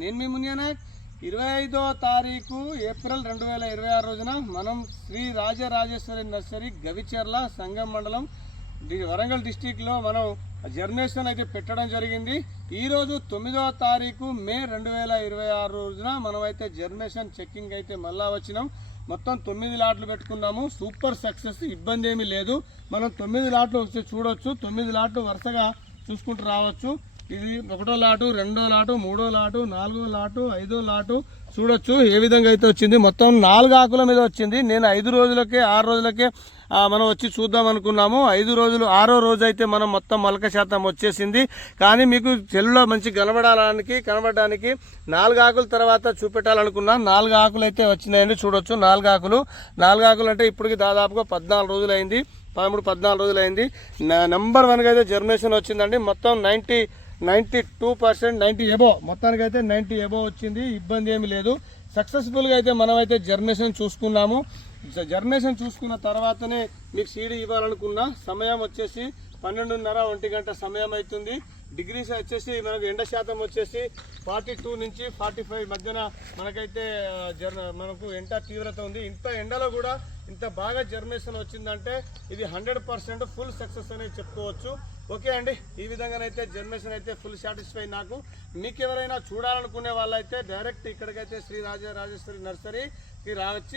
నేను మీ మునియానాయక్ 25వ తారీఖు ఏప్రిల్ 2026 రోజున మనం శ్రీ రాజరాజేశ్వరి నర్సరీ గవిచర్ల సంగం మండలం వరంగల్ డిస్టిక్లో మనం జర్మినేషన్ అయితే పెట్టడం జరిగింది. ఈరోజు 9వ తారీఖు మే 2026 రోజున మనమైతే జర్మినేషన్ చెక్కింగ్ అయితే మళ్ళా వచ్చినాం. మొత్తం 9 లాట్లు పెట్టుకున్నాము. సూపర్ సక్సెస్, ఇబ్బంది ఏమీ లేదు. మనం 9 లాట్లు వచ్చి చూడొచ్చు. 9 లాట్లు వరుసగా చూసుకుంటూ రావచ్చు. ఇది 1వ లాటు, 2వ లాటు, 3వ లాటు, 4వ లాటు, 5వ లాటు చూడొచ్చు ఏ విధంగా అయితే వచ్చింది. మొత్తం 4 ఆకుల మీద వచ్చింది. నేను 5 రోజులకే 6 రోజులకే మనం వచ్చి చూద్దాం అనుకున్నాము. 5 రోజులు 6వ రోజు అయితే మనం మొత్తం మొలక శాతం వచ్చేసింది. కానీ మీకు చెల్లులో మంచి కనబడడానికి 4 ఆకుల తర్వాత చూపెట్టాలనుకున్నా. 4 ఆకులు అయితే వచ్చినాయండి. చూడొచ్చు 4 ఆకులు. 4 ఆకులు అంటే ఇప్పటికి దాదాపుగా 14 రోజులు అయింది. 13-14 రోజులు అయింది. నెంబర్ 1గా అయితే జర్మినేషన్ వచ్చిందండి. మొత్తం 92%, 90 ఎబో, మొత్తానికి అయితే 90 ఎబో వచ్చింది. ఇబ్బంది ఏమి లేదు. సక్సెస్ఫుల్గా అయితే మనమైతే జర్మినేషన్ చూసుకున్నాము. జర్మినేషన్ చూసుకున్న తర్వాతనే మీకు సీడీ ఇవ్వాలనుకున్నా. సమయం వచ్చేసి 12:30-1 గంట సమయం అవుతుంది. డిగ్రీస్ వచ్చేసి మనకు ఎండ శాతం వచ్చేసి 42 నుంచి 45 మధ్యన మనకైతే మనకు ఎండ తీవ్రత ఉంది. ఇంత ఎండలో కూడా ఇంత బాగా జర్మినేషన్ వచ్చిందంటే ఇది 100% ఫుల్ సక్సెస్ అనేది చెప్పుకోవచ్చు. ఓకే అండి, ఈ విధంగానైతే జర్మినేషన్ అయితే ఫుల్ సాటిస్ఫై నాకు. మీకు ఎవరైనా చూడాలనుకునే వాళ్ళైతే డైరెక్ట్ ఇక్కడికైతే శ్రీ రాజరాజేశ్వరి నర్సరీకి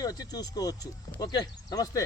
వచ్చి చూసుకోవచ్చు. ఓకే, నమస్తే.